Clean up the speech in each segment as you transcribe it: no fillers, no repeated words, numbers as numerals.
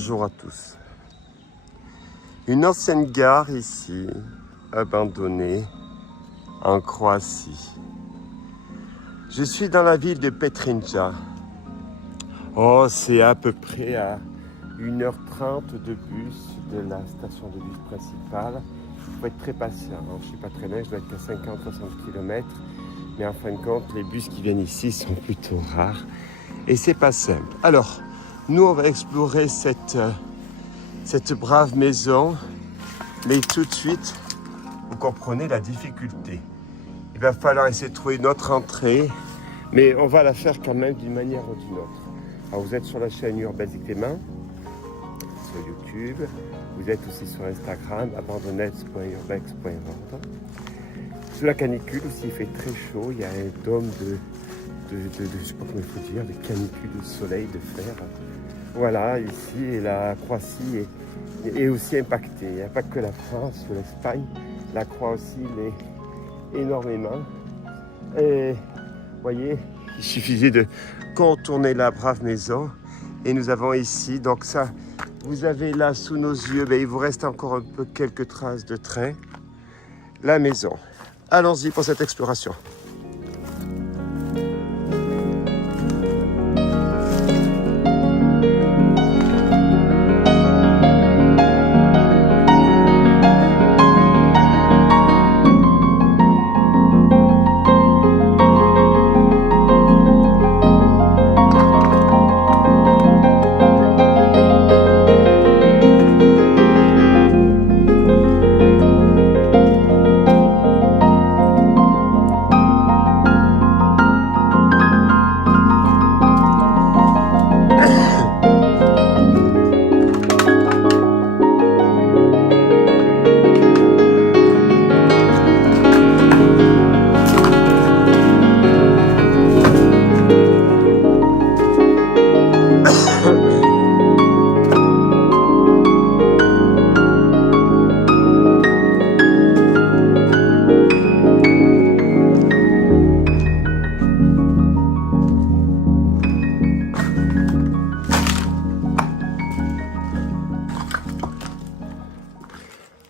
Bonjour à tous. Une ancienne gare ici, abandonnée, en Croatie. Je suis dans la ville de Petrinja. Oh, c'est à peu près à 1h30 de bus de la station de bus principale. Il faut être très patient, je ne suis pas très loin, je dois être à 50-60 km. Mais en fin de compte, les bus qui viennent ici sont plutôt rares. Et c'est pas simple. Alors, nous, on va explorer cette brave maison. Mais tout de suite, vous comprenez la difficulté. Il va falloir essayer de trouver une autre entrée. Mais on va la faire quand même d'une manière ou d'une autre. Alors, vous êtes sur la chaîne Urbex Clément, sur YouTube. Vous êtes aussi sur Instagram, abandonnettes.urbex.vente. Sous la canicule aussi, il fait très chaud. Il y a un dôme de je ne sais pas comment il faut dire, de canicule, de soleil, de fer. Voilà, ici, et la Croatie est aussi impactée. Il n'y a pas que la France ou l'Espagne. La Croatie l'est énormément. Et vous voyez, il suffisait de contourner la brave maison. Et nous avons ici, donc ça, vous avez là sous nos yeux, il vous reste encore un peu quelques traces de train. La maison. Allons-y pour cette exploration.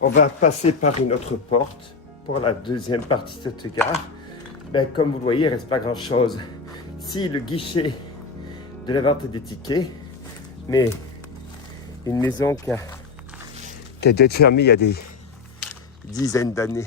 On va passer par une autre porte pour la deuxième partie de cette gare. Comme vous le voyez, il ne reste pas grand-chose. Si le guichet de la vente des tickets, mais une maison qui a dû être fermée il y a des dizaines d'années.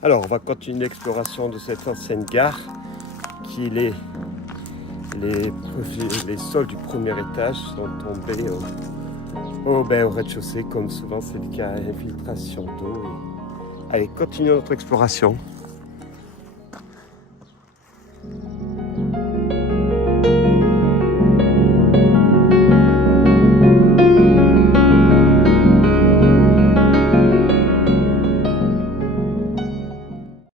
Alors, on va continuer l'exploration de cette ancienne gare qui est les sols du premier étage sont tombés au rez-de-chaussée, comme souvent c'est le cas, infiltration d'eau. Allez, continuons notre exploration.